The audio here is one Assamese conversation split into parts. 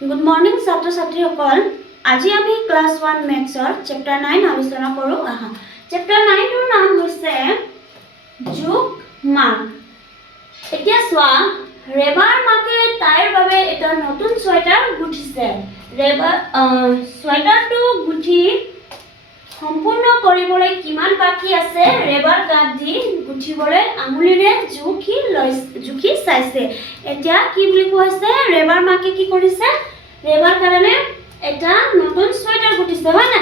Good morning, ছাত্ৰ ছাত্ৰীসকল। আজি আমি ক্লাছ 1 মেথছৰ চেপ্টাৰ 9 আলোচনা কৰোঁ। চেপ্টাৰ 9ৰ নাম হৈছে যোগ মাক। এতিয়া চোৱা, ৰেবাৰ মাকে তাইৰ বাবে এটা নতুন সোয়েটাৰ গুঠিছে। সোয়েটাৰটো গুঠি সম্পূৰ্ণ কৰিবলৈ কিমান বাকি আছে ৰেবাৰ গাত দি গুঠিবলৈ আঙুলিৰে জুখি চাইছে। এতিয়া কি বুলি কৈছে, ৰেবাৰ মাকে কি কৰিছে, ৰেবাৰ কাৰণে এটা নতুন সোয়েটাৰ গুঠিছে, হয় না?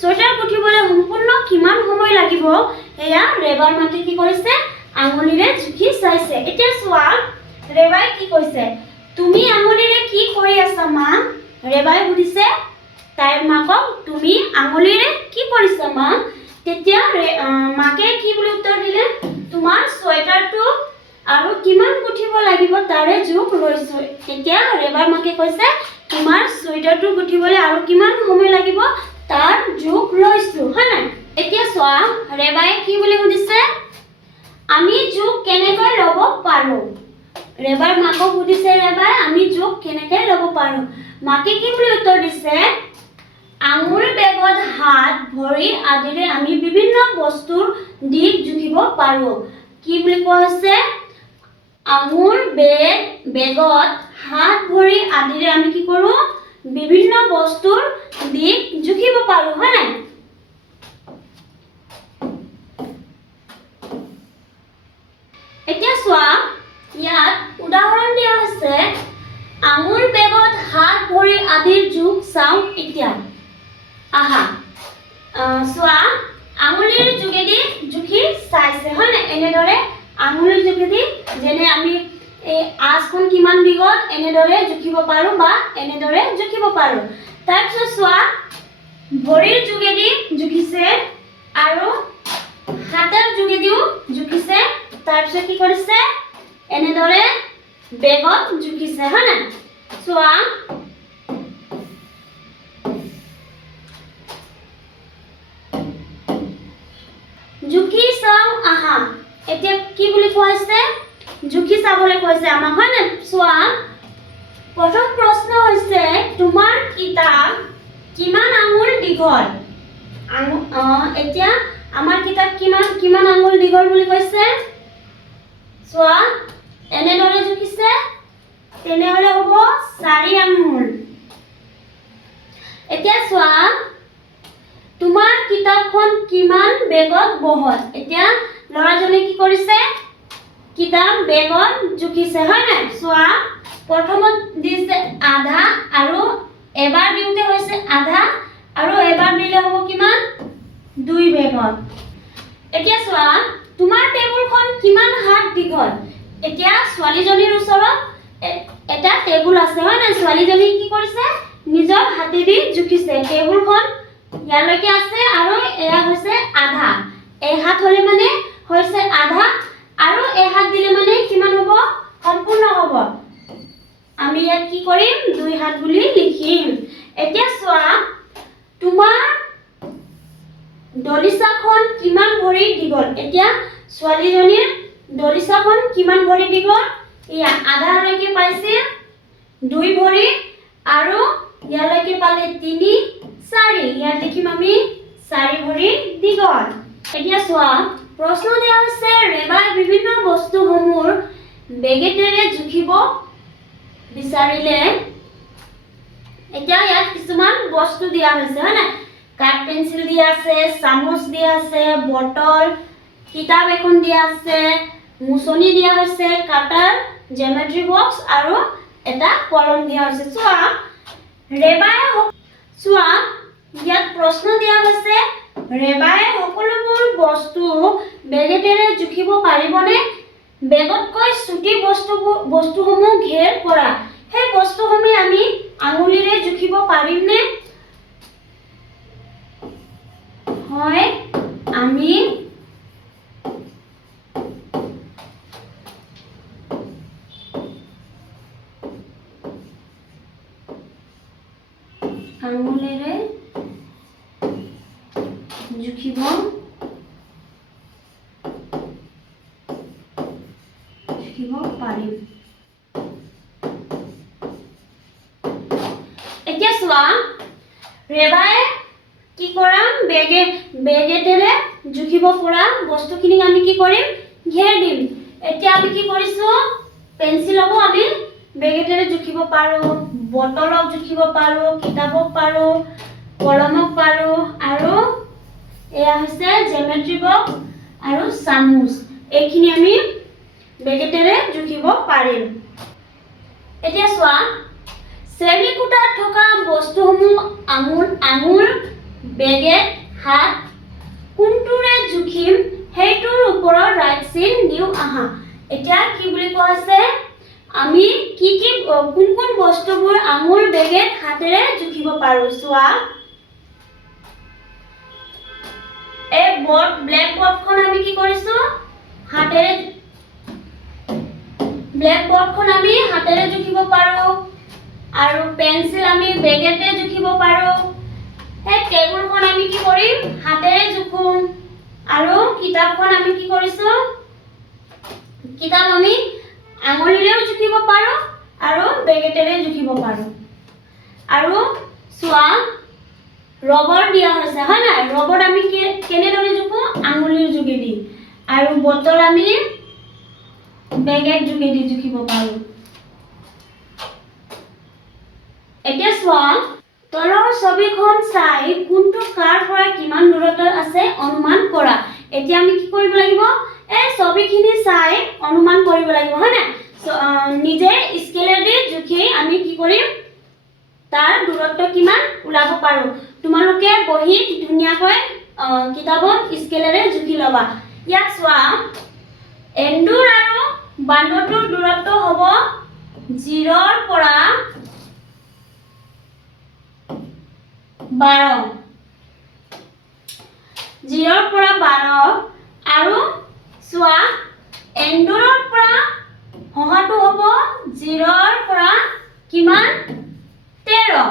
সোয়েটাৰ গুঠিবলৈ সম্পূৰ্ণ কিমান সময় লাগিব এয়া ৰেবাৰ মাকে কি কৰিছে, আঙুলিৰে জুখি চাইছে। এতিয়া চোৱা, ৰেবাই কি কৈছে, তুমি আঙুলিৰে কি কৰি আছা মা? ৰেবাই সুধিছে তাইৰ মাকক, তুমি আঙুলিৰে কি কৰিছা মা? তেতিয়া মাকে কি বুলি উত্তৰ দিলে, তোমাৰ সোয়েটাৰটো আৰু কিমান গুঠিব লাগিব তাৰে জোখ লৈছো। তেতিয়া ৰেবাৰ মাকে কৈছে, তোমাৰ সোয়েটাৰটো গুঠিবলৈ আৰু কিমান সময় লাগিব তাৰ জোখ লৈছো, হয় নাই? এতিয়া চোৱা, ৰেবাই কি বুলি সুধিছে, আমি জোখ কেনেকৈ ল'ব পাৰো? ৰেবাৰ মাকক সুধিছে, ৰেবাই আমি জোখ কেনেকৈ ল'ব পাৰো? মাকে কি বুলি উত্তৰ দিছে, আঙুল, বেগত হাত, ভৰি আদিৰে আমি বিভিন্ন বস্তুৰ দিশ জুখিব পাৰো। কি বুলি কোৱা হৈছে, আঙুল, বেগত হাত, ভৰি আদিৰে আমি কি কৰো, বিভিন্ন বস্তুৰ দিশ জুখিব পাৰো, হয় নাই? এতিয়া চোৱা, ইয়াত উদাহৰণ দিয়া হৈছে, আঙুল, বেগত হাত, ভৰি আদিৰ জোখ চাওঁ। এতিয়া চোৱা, আঙুলিৰ যোগেদি জুখি চাইছে, হয় নাই? এনেদৰে আঙুলিৰ যোগেদি, যেনে আমি এই আঁচখন কিমান দীঘল এনেদৰে জুখিব পাৰো বা এনেদৰে জুখিব পাৰো। তাৰপিছত চোৱা, ভৰিৰ যোগেদি জুখিছে আৰু হাতৰ যোগেদিও জুখিছে। তাৰপিছত কি কৰিছে, এনেদৰে বেগত জুখিছে, হয় নাই? চোৱা, জুখি চাওঁ আহা। এতিয়া কি বুলি কৈছে, জুখি চাবলৈ কৈছে আমাক, হয় নাই? চোৱা, প্ৰথম প্ৰশ্ন হৈছে, তোমাৰ কিতাপ কিমান আঙুল দীঘল? এতিয়া আমাৰ কিতাপ কিমান আঙুল দীঘল বুলি কৈছে? চোৱা, এনেদৰে জুখিছে, তেনেহলে হ'ব 4 আঙুল। এতিয়া চোৱা, তোমাৰ কিতাপখন কিমান বেগত বহল? এতিয়া ল'ৰাজনে কি কৰিছে, কিতাপ বেগত জুখিছে, হয় নাই? চোৱা, প্ৰথমত দিছে আধা আৰু এবাৰ দিওঁতে হৈছে আধা আৰু এবাৰ দিলে হ'ব কিমান, 2 বেগত। এতিয়া চোৱা, তোমাৰ টেবুলখন কিমান হাত দীঘল? এতিয়া ছোৱালীজনীৰ ওচৰত এটা টেবুল আছে, হয় নাই? ছোৱালীজনী কি কৰিছে, নিজৰ হাতেদি জুখিছে। টেবুলখন ইয়ালৈকে আছে আৰু এয়া হৈছে আধা। এহাত হলে মানে হৈছে আধা আৰু এহাত দিলে মানে কিমান হ'ব, সম্পূৰ্ণ হ'ব। আমি ইয়াত কি কৰিম, 2 হাত বুলি লিখিম। এতিয়া চোৱা, তোমাৰ দলিচাখন কিমান ভৰি দীঘল? এতিয়া ছোৱালীজনীৰ দলিচাখন কিমান ভৰি দীঘল? ইয়া আধালৈকে পাইছে 2 ভৰি আৰু ইয়ালৈকে পালে 3, 4। ইয়াত লিখিম আমি 4 ভৰি দীঘল। এতিয়া চোৱা, প্ৰশ্ন দিয়া হৈছে, ৰেবাই বিভিন্ন বস্তুসমূহ বেগেটেৰে জুখিব বিচাৰিলে। এতিয়া ইয়াত কিছুমান বস্তু দিয়া হৈছে, হয় নাই? কাঠ পেন্সিল দিয়া আছে, চামুচ দিয়া আছে, বটল, কিতাপ এখন দিয়া আছে, মুছনি দিয়া হৈছে, কাটাৰ, জ্যামিতি বক্স আৰু এটা কলম দিয়া হৈছে। চোৱা, ইয়াত প্ৰশ্ন দিয়া হৈছে, ৰেবাই সকলোবোৰ বস্তু বেগেটেৰে জুখিব পাৰিবনে? বেগতকৈ চুটি বস্তুসমূহ ঘেৰ কৰা, সেই বস্তুসমূহ আমি আঙুলিৰে জুখিব পাৰিমনে? হয়, আমি আঙুলিৰে জুখিব পাৰিম। এতিয়া চোৱা ৰেবাই কি কৰাম বেগেটেৰে জুখিব পৰা বস্তুখিনিক আমি কি কৰিম ঘেৰ দিম এতিয়া আমি কি কৰিছো পেন্সিল হ'ব আমি বেগেটেৰে জুখিব পাৰো বটলক জুখিব পাৰো কিতাপক পাৰো কলমক পাৰো আৰু এয়া হৈছে জ্যামিতি বক্স আৰু চামুচ এইখিনি আমি বেগেটেৰে জুখিব পাৰিম এতিয়া চোৱা শ্ৰেণী কোঠাত থকা বস্তুসমূহ আঙুল বেগেট হাত কোনটোৰে জুখিম সেইটোৰ ওপৰত ৰাইট চিন দিও আহা এতিয়া কি বুলি কোৱা আছে আমি কি কোন বস্তুবোৰ আঙুল বেগেট হাতেৰে জুখিব পাৰো চোৱা এই ব্লেক বৰ্ডখন আমি কি কৰিছো হাতেৰে ব্লেক বৰ্ডখন আমি হাতেৰে জুখিব পাৰো আৰু পেন্সিল আমি বেগেটে জুখিব পাৰো এই টেবুলখন আমি কি কৰিম হাতেৰে জুখুম আৰু কিতাপখন আমি কি কৰিছো কিতাপ আমি আঙুলিৰেও জুখিব পাৰো আৰু বেগেটেৰে জুখিব পাৰো আৰু চোৱা ৰবৰ দিয়া হৈছে হয় না ৰবৰ আমি কেনেদৰে জুখো আঙুলিৰ যোগেদি আৰু বটল আমি বেগেট যোগেদি জুখিব পাৰো এতিয়া চোৱা তলৰ ছবিখন চাই কোনটো কাৰ পৰা কিমান দূৰত্বত আছে অনুমান কৰা এতিয়া আমি কি কৰিব লাগিব এই ছবিখিনি চাই অনুমান কৰিব লাগিব হয় না নিজে স্কেলেদি জুখি আমি কি কৰিম তাৰ দূৰত্ব কিমান উলাব পাৰো তোমালোকে বহিত ধুনিয়াকৈ কিতাপত স্কেলেৰে জুখি লবা ইয়াত চোৱা এন্দুৰ আৰু বান্দৰটোৰ দূৰত্ব হ'ব 0 ৰ পৰা 12 0 ৰ পৰা 12 আৰু চোৱা এন্দুৰৰ পৰা হহাটো হ'ব 0 ৰ পৰা কিমান 13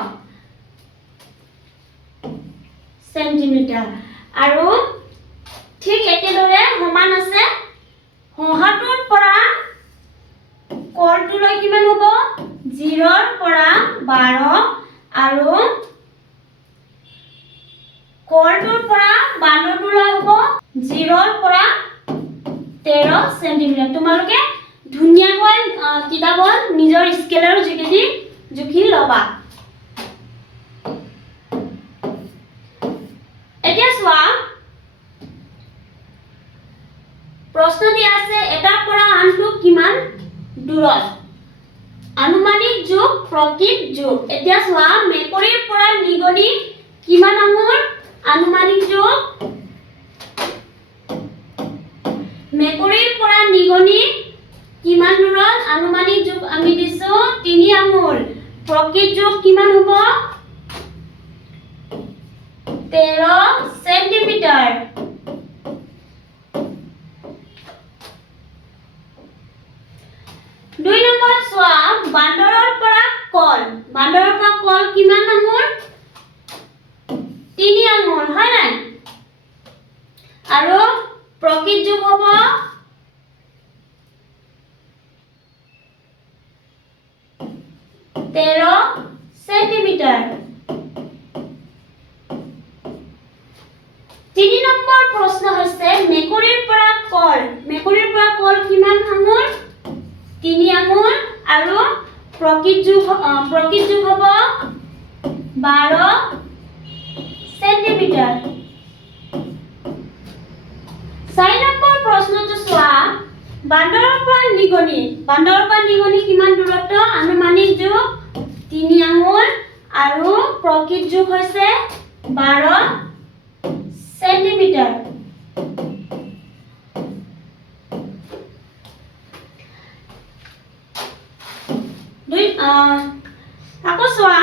সেন্টিমিটাৰ আৰু ঠিক একেদৰে সমান আছে হহাটোৰ পৰা কলটোলৈ কিমান হ'ব 0 ৰ পৰা 12 আৰু কলটোৰ পৰা বান্দৰটোলৈ হ'ব 0 ৰ পৰা 13 সেন্টিমিটাৰ তোমালোকে ধুনিয়াকৈ কিতাপত নিজৰ স্কেলৰ যোগেদি জুখি লবা এতিয়া চোৱা প্ৰশ্ন দিয়া আছে এটাৰ পৰা আনটো কিমান দূৰত আনুমানিক যোগ প্ৰকৃত যোগ এতিয়া চোৱা মেকুৰীৰ পৰা নিগনি কিমান আঙুল আনুমানিক যোগ মেকুৰীৰ পৰা নিগনি কিমান দূৰত আনুমানিক যোগ আমি দিছো 3 আঙুল প্ৰকৃত যোগ কিমান হ'ব 13 সেন্টিমিটাৰ দুই নম্বৰ চোৱা বান্দৰৰ পৰা কল কিমান আঙুল 3 আঙুল হয় নাই আৰু প্ৰকৃত যোগ হ'ব 13 সেন্টিমিটাৰ 3 নম্বৰ প্ৰশ্ন হৈছে মেকুৰীৰ পৰা কল কিমান আঙুল 3 আঙুল আৰু প্ৰকৃত যোগ হ'ব 12 সেন্টিমিটাৰ 4 নম্বৰ প্ৰশ্নটো চোৱা বান্দৰৰ পৰা নিগনি কিমান দূৰত্ব আনুমানিক যোগ 3 আঙুল আৰু প্ৰকৃত যোগ হৈছে 12 সেন্টিমিটাৰ আকৌ চোৱা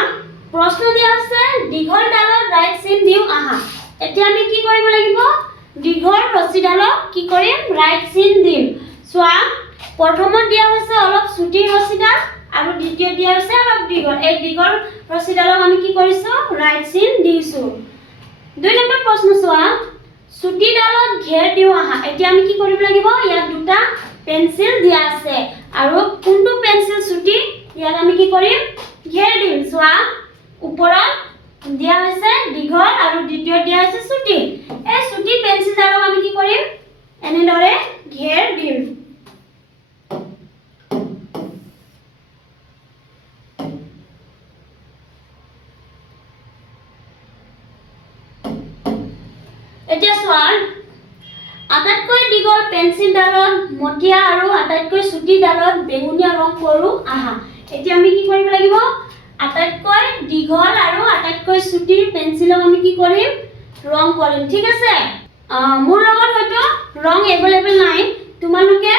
প্ৰশ্ন দিয়া আছে দীঘল ডালত ৰাইট চিন দিও আহা এতিয়া আমি কি কৰিব লাগিব দীঘল ৰছীডালক কি কৰিম ৰাইট চিন দিম চোৱা প্ৰথমত দিয়া হৈছে অলপ ছুটি ৰছীডাল আৰু দ্বিতীয় দিয়া হৈছে অলপ দীঘল এই দীঘল ৰছীডালক আমি কি কৰিছো ৰাইট চিন দিছো 2 নম্বৰ প্ৰশ্ন চোৱা ছুটি ডালত ঘেৰ দিও আহা এতিয়া আমি কি কৰিব লাগিব ইয়াত দুটা পেন্সিল দিয়া আছে আৰু কোনটো পেন্সিল ছুটি ইয়াত আমি কি কৰিম ঘেৰ দিম চোৱা ওপৰত দিয়া হৈছে দীঘল আৰু দ্বিতীয়ত দিয়া হৈছে চুটি। এই চুটি পেন্সিলডালক আমি কি কৰিম এনেদৰে ঘেৰ দিম। এতিয়া চোৱা আটাইতকৈ দীঘল পেন্সিলডালত মটিয়া আৰু আটাইতকৈ চুটি ডালত বেঙুনীয়া ৰং কৰো আহা। এতিয়া আমি কি কৰিব লাগিব আটাইতকৈ দীঘল আৰু আটাইতকৈ চুটি পেন্সিলক আমি কি কৰিম ৰং কৰিম। ঠিক আছে মোৰ লগত হয়তো ৰং এভেইলেবল নাই, তোমালোকে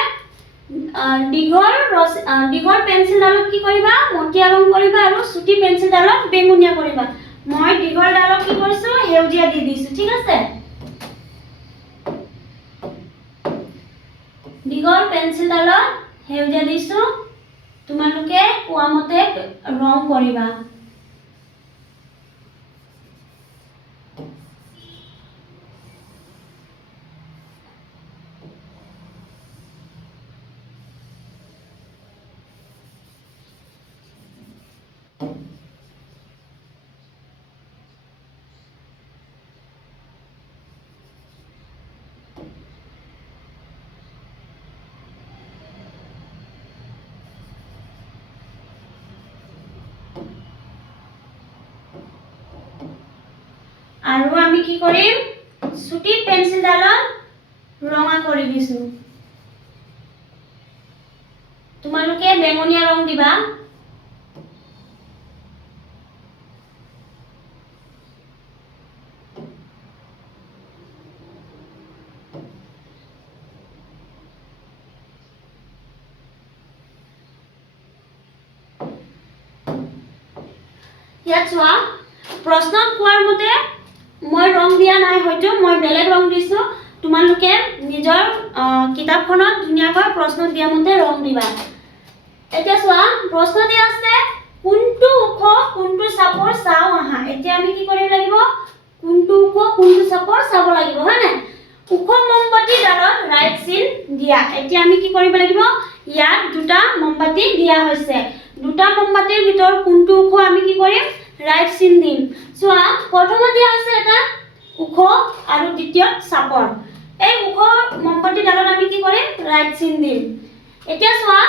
দীঘল পেন্সিলডালত কি কৰিবা মটিয়া ৰং কৰিবা আৰু চুটি পেন্সিলডালত বেঙুনীয়া কৰিবা। মই দীঘল ডালত কি কৰিছো সেউজীয়া দি দিছো। ঠিক আছে দীঘল পেন্সিলডালত সেউজীয়া দিছো, তোমালোকে কোৱা মতে ৰং কৰিবা। আৰু আমি কি কৰিম চুটি পেন্সিলডালত ৰঙা কৰি দিছো, তোমালোকে বেঙুনীয়া ৰং দিবা। ইয়াত চোৱা প্ৰশ্নত কোৱাৰ মতে মই ৰং দিয়া নাই, হয়তো মই বেলেগ ৰং দিছো, তোমালোকে নিজৰ কিতাপখনত ধুনীয়াকৈ প্ৰশ্ন দিয়া মতে ৰং দিবা। এতিয়া চোৱা প্ৰশ্ন দিয়া আছে কোনটো ওখ কোনটো চাপৰ চাও আহা। এতিয়া আমি কি কৰিব লাগিব কোনটো ওখ কোনটো চাপৰ চাব লাগিব, হয় নাই? ওখ মমবাতি ডালত ৰাইট চিন দিয়া। এতিয়া আমি কি কৰিব লাগিব ইয়াত দুটা মমবাতি দিয়া হৈছে, দুটা মমবাতিৰ ভিতৰত কোনটো ওখ আমি কি কৰিম ৰাইট চিন দিম। চোৱা প্ৰথমত দিয়া আছে এটা ওখ আৰু দ্বিতীয়ত চাপৰ, এই ওখ মমবাতি ডালত আমি কি কৰিম ৰাইট চিন দিম। এতিয়া চোৱা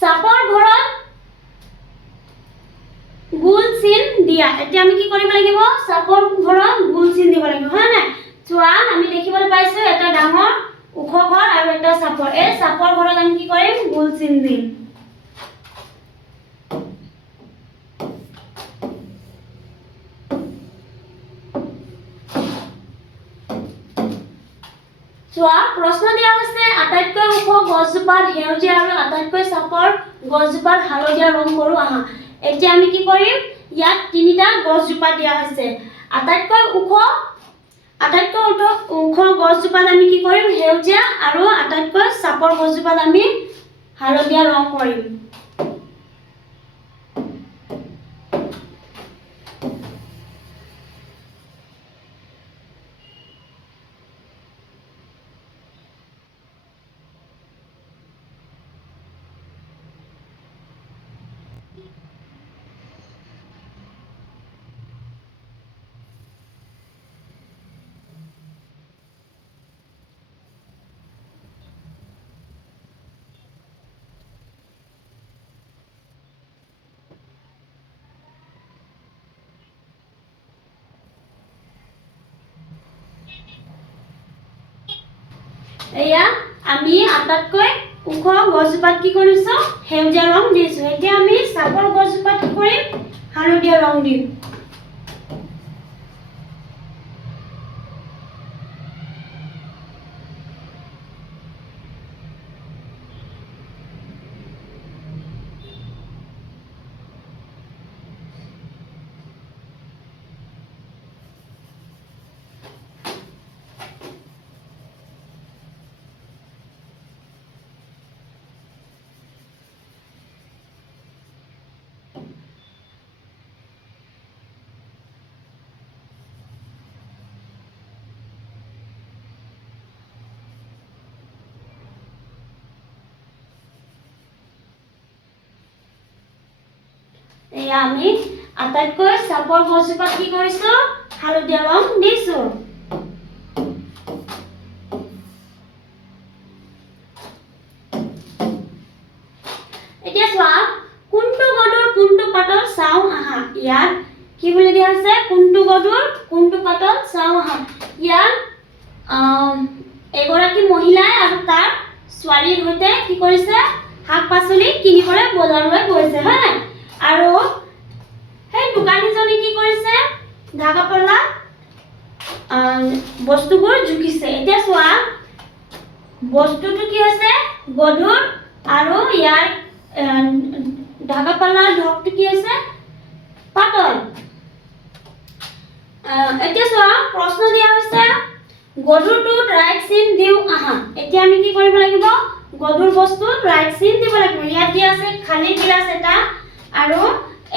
চাপৰ ঘৰত গোল চিন দিয়া। এতিয়া আমি কি কৰিব লাগিব চাপৰ ঘৰত গোল চিন দিব লাগিব, হয় নাই? চোৱা আমি দেখিবলৈ পাইছো এটা ডাঙৰ ওখ ঘৰ আৰু এটা চাপৰ, এই চাপৰ ঘৰত আমি কি কৰিম গোল চিন দিম। চোৱা প্ৰশ্ন দিয়া হৈছে আটাইতকৈ ওখ গছজোপাত সেউজীয়া আৰু আটাইতকৈ চাপৰ গছজোপাত হালধীয়া ৰং কৰো আহা। এতিয়া আমি কি কৰিম ইয়াত তিনিটা গছজোপা দিয়া হৈছে, আটাইতকৈ ওখ গছজোপাত আমি কি কৰিম সেউজীয়া আৰু আটাইতকৈ চাপৰ গছজোপাত আমি হালধীয়া ৰং কৰিম। এয়া আমি আটাইতকৈ ওখ গছজোপাত কি কৰিছো সেউজীয়া ৰং দিছো। এতিয়া আমি চাপৰ গছজোপাত কি কৰিম হালধীয়া ৰং দিম। এয়া আমি আটাইতকৈ চাপৰ গছজোপাত কি কৰিছো হালধীয়া ৰং দিছো এতিয়া চোৱা কোনটো গদুৰ কোনটো পাতল চাও আহা ইয়াত কি বুলি দিয়া আছে কোনটো গদুৰ কোনটো পাতল চাও আহা ইয়াত এগৰাকী মহিলাই আৰু তাৰ ছোৱালীৰ সৈতে কি কৰিছে শাক পাচলি কিনিবলৈ বজাৰলৈ গৈছে হয় আৰু সেই দোকানীজনী কি কৰিছে ধাগা পাল্লা বস্তুবোৰ জুকিছে এতিয়া চোৱা বস্তুটো কি হৈছে গধুৰ আৰু ইয়াৰ ধাগা পাল্লাৰ ঢকটো কি হৈছে পাতল এতিয়া চোৱা প্ৰশ্ন দিয়া হৈছে গধুৰটোত ৰাইট চিন দিও আহা এতিয়া আমি কি কৰিব লাগিব গধুৰ বস্তুত ৰাইট চিন দিব লাগিব ইয়াত দিয়া আছে খালি গিলাস এটা আৰু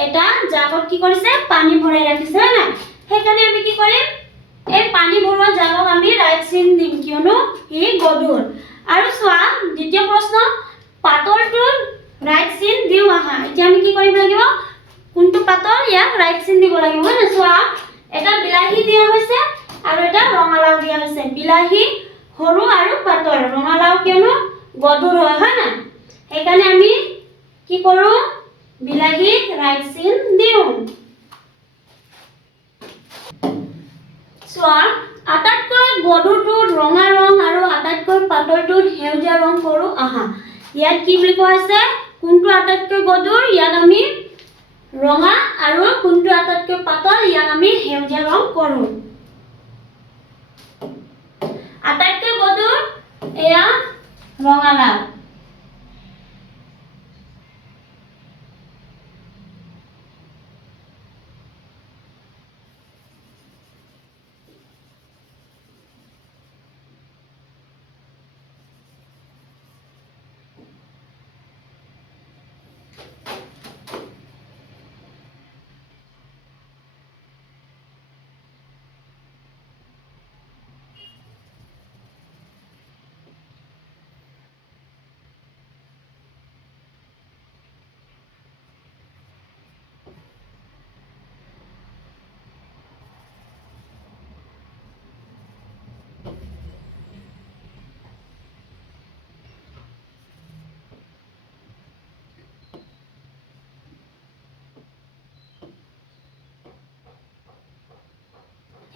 এটা জাগত কি কৰিছে পানী ভৰাই ৰাখিছে হয় না সেইকাৰণে আমি কি কৰিম এই পানী ভৰোৱা জাগত আমি ৰাইট চিন দিম কিয়নো ই গধুৰ আৰু চোৱা দ্বিতীয় প্ৰশ্ন পাতলটোত ৰাইট চিন দিও আহা এতিয়া আমি কি কৰিব লাগিব কোনটো পাতল ইয়াক ৰাইট চিন দিব লাগিব হয় না চোৱা এটা বিলাহী দিয়া হৈছে আৰু এটা ৰঙালাও দিয়া হৈছে বিলাহী সৰু আৰু পাতল ৰঙালাও কিয়নো গধুৰ হয় না সেইকাৰণে আমি কি কৰো বিলাহীত ৰাইট চিন দিও চোৱা আটাইতকৈ গধুৰটোত ৰঙা ৰং আৰু আটাইতকৈ পাতলটোত সেউজীয়া ৰং কৰো আহা ইয়াত কি বুলি কোৱা হৈছে কোনটো আটাইতকৈ গধুৰ ইয়াক আমি ৰঙা আৰু কোনটো আটাইতকৈ পাতল ইয়াক আমি সেউজীয়া ৰং কৰো আটাইতকৈ গধুৰ এয়া ৰঙালাও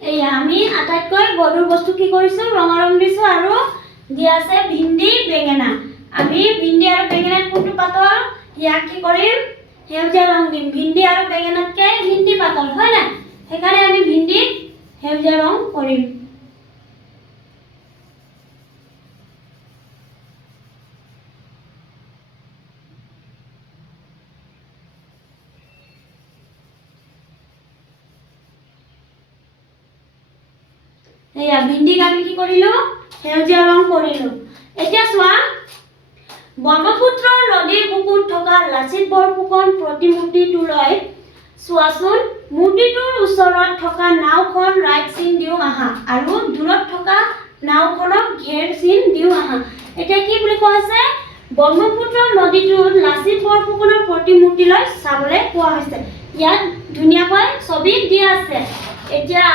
এই আমি আটাইতকৈ গধুৰ বস্তু কি কৰিছো ৰঙা ৰং দিছো আৰু দিয়া আছে ভিন্দি বেঙেনা আমি ভিন্দি আৰু বেঙেনাত কোনটো পাতল ইয়াক কি কৰিম সেউজীয়া ৰং দিম ভিন্দি আৰু বেঙেনাতকৈ ভিন্দি পাতল হয় না সেইকাৰণে আমি ভিন্দিত সেউজীয়া ৰং কৰিম এয়া ভিন্দিক আমি কি কৰিলো সেউজীয়া ৰং কৰিলো এতিয়া চোৱা ব্ৰহ্মপুত্ৰ নদীৰ বুকুত থকা লাচিত বৰফুকন প্ৰতিমূৰ্তিটোলৈ চোৱাচোন মূৰ্তিটোৰ ওচৰত থকা নাওখন ৰাইট চিন দিও আহা আৰু দূৰত থকা নাওখনক ঘেৰ চিন দিও আহা এতিয়া কি বুলি কোৱা হৈছে ব্ৰহ্মপুত্ৰ নদীটোত লাচিত বৰফুকনৰ প্ৰতিমূৰ্তিলৈ চাবলৈ কোৱা হৈছে ইয়াত ধুনীয়াকৈ ছবি দিয়া আছে এতিয়া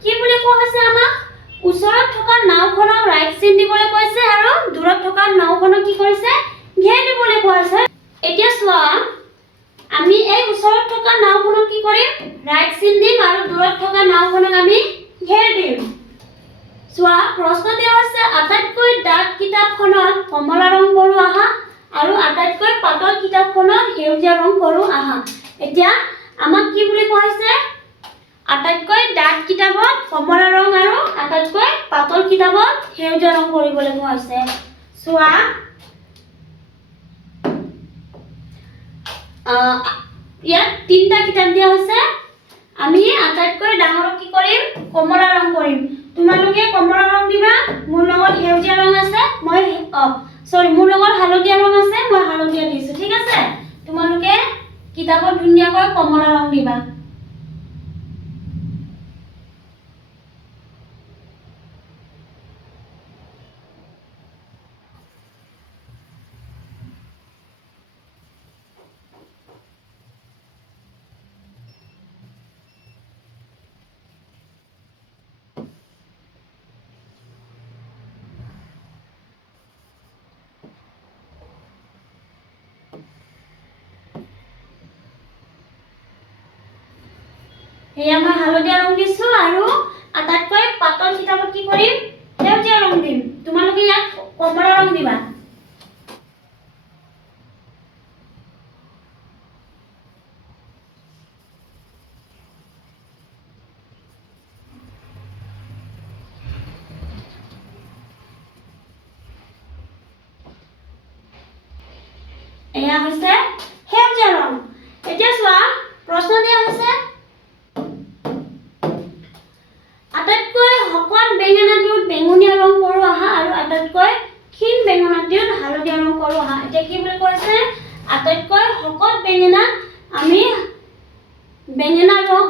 কি বুলি কোৱা হৈছে আমাক ওচৰত থকা নাওখনক ৰাইট চিন দিবলৈ কৈছে আৰু দূৰত থকা নাওখনক কি কৰিছে ঘেৰ দিবলৈ কোৱা হৈছে এতিয়া চোৱা আমি এই ওচৰত থকা নাওখনক কি কৰিম ৰাইট চিন দিম আৰু দূৰত থকা নাওখনক আমি ঘেৰ দিম চোৱা প্ৰশ্ন দিয়া হৈছে আটাইতকৈ ডাঠ কিতাপখনত কমলা ৰং কৰো আহা আৰু আটাইতকৈ পাতল কিতাপখনত সেউজীয়া ৰং কৰো আহা এতিয়া আমাক কি বুলি কোৱা হৈছে আটাইতকৈ ডাঠ কিতাপত কমলা ৰং আৰু আটাইতকৈ পাতল কিতাপত সেউজীয়া ৰং কৰিবলৈ কোৱা হৈছে চোৱা ইয়াত তিনটা কিতাপ দিয়া হৈছে আমি আটাইতকৈ ডাঙৰক কি কৰিম কমলা ৰং কৰিম তোমালোকে কমলা ৰং দিবা মোৰ লগত সেউজীয়া ৰং আছে মই মোৰ লগত হালধীয়া ৰং আছে মই হালধীয়া দিছো ঠিক আছে তোমালোকে কিতাপত ধুনীয়াকৈ কমলা ৰং দিবা এয়া মই হালধীয়া ৰং দিছো আৰু আটাইতকৈ পাতল কিতাপত কি কৰিম সেউজীয়া ৰং দিম তোমালোকে ইয়াত কমলা ৰং দিবা এয়া হৈছে সেউজীয়া ৰং এতিয়া চোৱা প্ৰশ্ন দিয়া হৈছে আটাইতকৈ শকত বেঙেনাটোত বেঙুনীয়া ৰং কৰো আহা আৰু আটাইতকৈ ক্ষীণ বেঙেনাটোত হালধীয়া ৰং কৰো আহা এতিয়া কি বুলি কৈছে আটাইতকৈ শকত বেঙেনাত আমি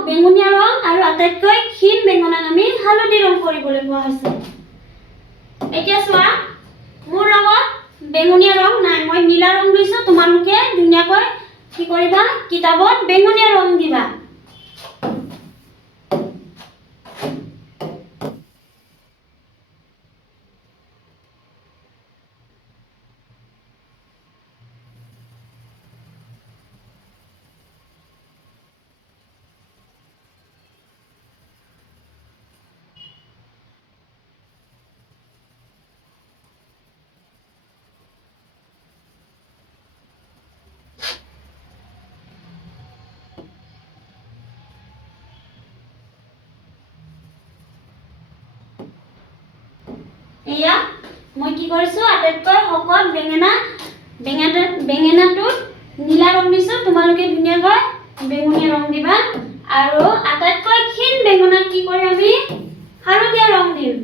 বেঙুনীয়া ৰং আৰু আটাইতকৈ ক্ষীণ বেঙেনাত আমি হালধীয়া ৰং কৰিবলৈ কোৱা হৈছে এতিয়া চোৱা মোৰ লগত বেঙুনীয়া ৰং নাই মই নীলা ৰং দিছো তোমালোকে ধুনীয়াকৈ কি কৰিবা কিতাপত বেঙুনীয়া ৰং দিবা এয়া মই কি কৰিছো আটাইতকৈ শকত বেঙেনাটোত নীলা ৰং দিছো তোমালোকে ধুনীয়াকৈ বেঙুনীয়া ৰং দিবা আৰু আটাইতকৈ ক্ষীণ বেঙেনাত কি কৰিম আমি হালধীয়া ৰং দিম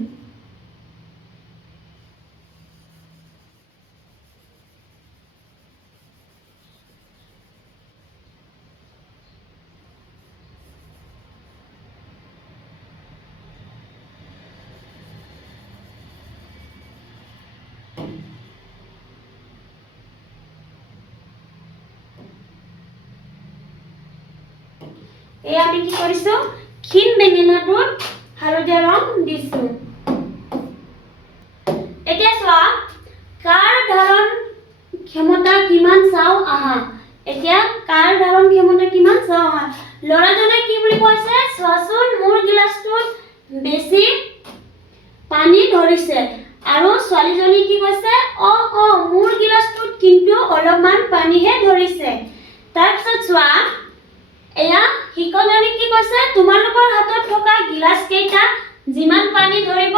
এই আমি কি কৰিছো ক্ষীণ বেঙেনাটোত হালধীয়া ৰং দিছো এতিয়া চোৱা কাৰ ধাৰণ ক্ষমতা কিমান চাও আহা এতিয়া কাৰ ধাৰণ ক্ষমতা কিমান চাও আহা লৰাজনে কি বুলি কৈছে চোৱাচোন মোৰ গিলাসটোত বেছি পানী ধৰিছে আৰু ছোৱালীজনী কি কৈছে মোৰ গিলাসটোত কিন্তু অলপমান পানীহে ধৰিছে তাৰপিছত চোৱা এয়া শিক্ষকজনে কি কৈছে তোমালোকৰ হাতত থকা গিলাস কেইটা যিমান পানী ধৰিব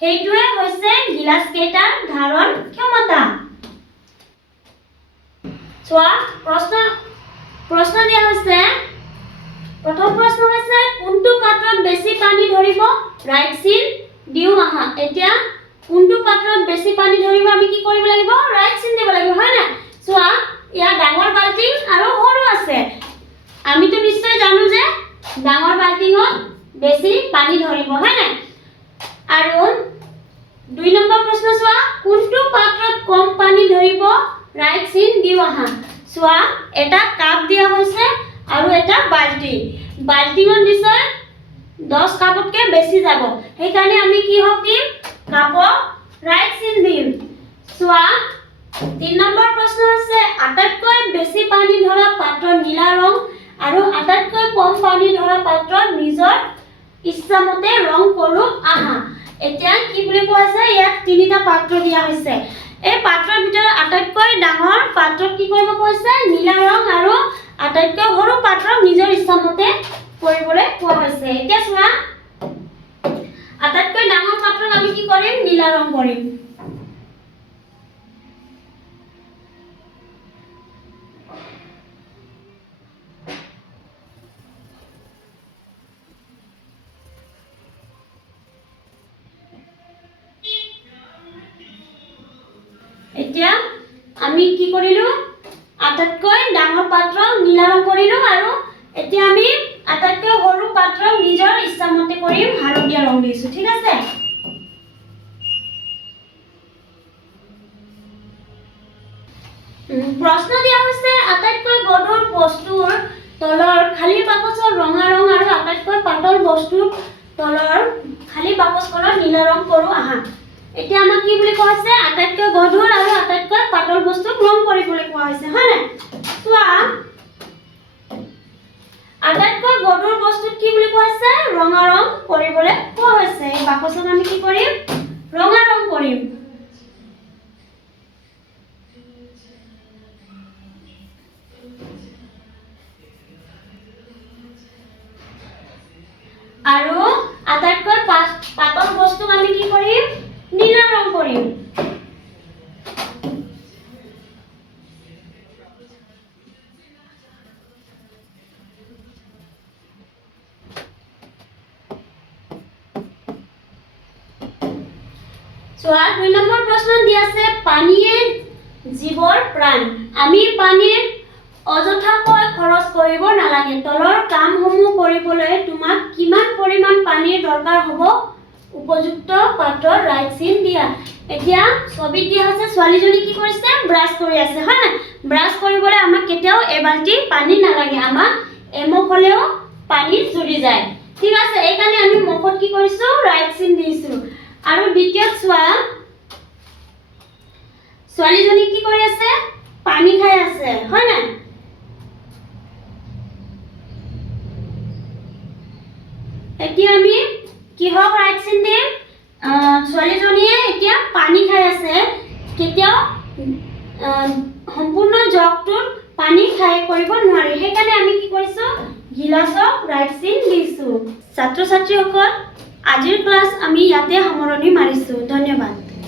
সেইটোৱে হৈছে গিলাস কেইটাৰ ধাৰণ ক্ষমতা চোৱা প্ৰশ্ন দিয়া হৈছে প্ৰথম প্ৰশ্ন হৈছে কোনটো পাত্ৰত বেছি পানী ধৰিব ৰাইট চিন দিও আহা এতিয়া কোনটো পাত্ৰত বেছি পানী ধৰিব আমি কি কৰিব লাগিব ৰাইট চিন দিব লাগিব হয় না চোৱা ইয়া ডাঙৰ বালটি আৰু সৰু আছে আমিতো নিশ্চয় জানো যে ডাঙৰ বালটিঙত বেছি পানী ধৰিব হয় না আৰু 2 নম্বৰ প্ৰশ্ন চোৱা কোনটো পাত্ৰত কম পানী ধৰিব ৰাইট চিন দিও আহা চোৱা এটা কাপ দিয়া হৈছে আৰু এটা বালটিঙত নিশ্চয় 10 কাপতকৈ বেছি যাব সেইকাৰণে আমি কি হক দিম কাপত ৰাইট চিন দিম চোৱা 3 নম্বৰ প্ৰশ্ন আছে আটাইতকৈ বেছি পানী ধৰা পাত্ৰৰ নীলা ৰং আৰু আটাইতকৈ কম পানী ধৰা পাত্ৰত নিজৰ ইচ্ছামতে ৰং কৰো আহা এতিয়া কি বুলি কোৱা আছে ইয়াত তিনিটা পাত্ৰ দিয়া হৈছে এই পাত্ৰৰ ভিতৰত আটাইতকৈ ডাঙৰ পাত্ৰত কি কৰিব কৈছে নীলা ৰং আৰু আটাইতকৈ সৰু পাত্ৰক নিজৰ ইচ্ছামতে কৰিবলৈ কোৱা হৈছে এতিয়া চোৱা আটাইতকৈ ডাঙৰ পাত্ৰত আমি কি কৰিম নীলা ৰং কৰিম এতিয়া আমি কি কৰিলো আটাইতকৈ ডাঙৰ পাত্ৰক নীলা ৰং কৰিলো আৰু এতিয়া আমি আটাইতকৈ সৰু পাত্ৰক নিজৰ ইচ্ছামতে কৰিম হালধীয়া ৰং দিছো ঠিক আছে প্ৰশ্ন দিয়া হৈছে আটাইতকৈ গধুৰ বস্তুৰ তলৰ খালি বাকচৰ ৰঙা ৰং আৰু আটাইতকৈ পাতল বস্তুৰ তলৰ খালি বাকচখনৰ নীলা ৰং কৰো আহা এতিয়া আমাক কি বুলি কোৱা হৈছে আটাইতকৈ গধুৰ আৰু আটাইতকৈ পাতল বস্তুক ৰং কৰিবলৈ কোৱা হৈছে হয় না চোৱা আটাইতকৈ গধুৰ বস্তুত কি বুলি কোৱা হৈছে ৰঙা ৰং কৰিবলৈ কোৱা হৈছে এই বাকচত আমি কি কৰিম ৰঙা ৰং কৰিম আৰু আটাইতকৈ পাতল বস্তুক আমি কি কৰিম নীলা ৰং কৰিম চোৱা 2 নম্বৰ প্ৰশ্ন দি আছে পানীয়ে জীৱৰ প্ৰাণ আমি পানীৰ অযথাকৈ খৰচ কৰিব নালাগে তলৰ কামসমূহ কৰিবলৈ তোমাক কিমান পৰিমাণ পানীৰ দৰকাৰ হ'ব উপযুক্ত পাত্ৰত ৰাইট চিন দিয়া এতিয়া ছবিত দিয়া আছে ছোৱালীজনী কি কৰিছে ব্ৰাছ কৰি আছে হয় না ব্ৰাছ কৰিবলৈ আমাক কেতিয়াও এবাল্টি পানী নালাগে আমাক এমক হলেও পানী জুৰি যায় ঠিক আছে এই কাৰণে আমি মুখত কি কৰিছো ৰাইট চিন দিছো আৰু দ্বিতীয়ত চোৱা ছোৱালীজনী কি কৰি আছে পানী খাই আছে হয় না এতিয়া আমি কিহক ৰাইট চিন দিম ছোৱালীজনীয়ে এতিয়া পানী খাই আছে কেতিয়াও সম্পূৰ্ণ জগটোত পানী খাই কৰিব নোৱাৰি সেইকাৰণে আমি কি কৰিছো গিলাসক ৰাইট চিন দিছো ছাত্ৰ ছাত্ৰীসকল আজিৰ ক্লাস আমি ইয়াতে সামৰণি মাৰিছো ধন্যবাদ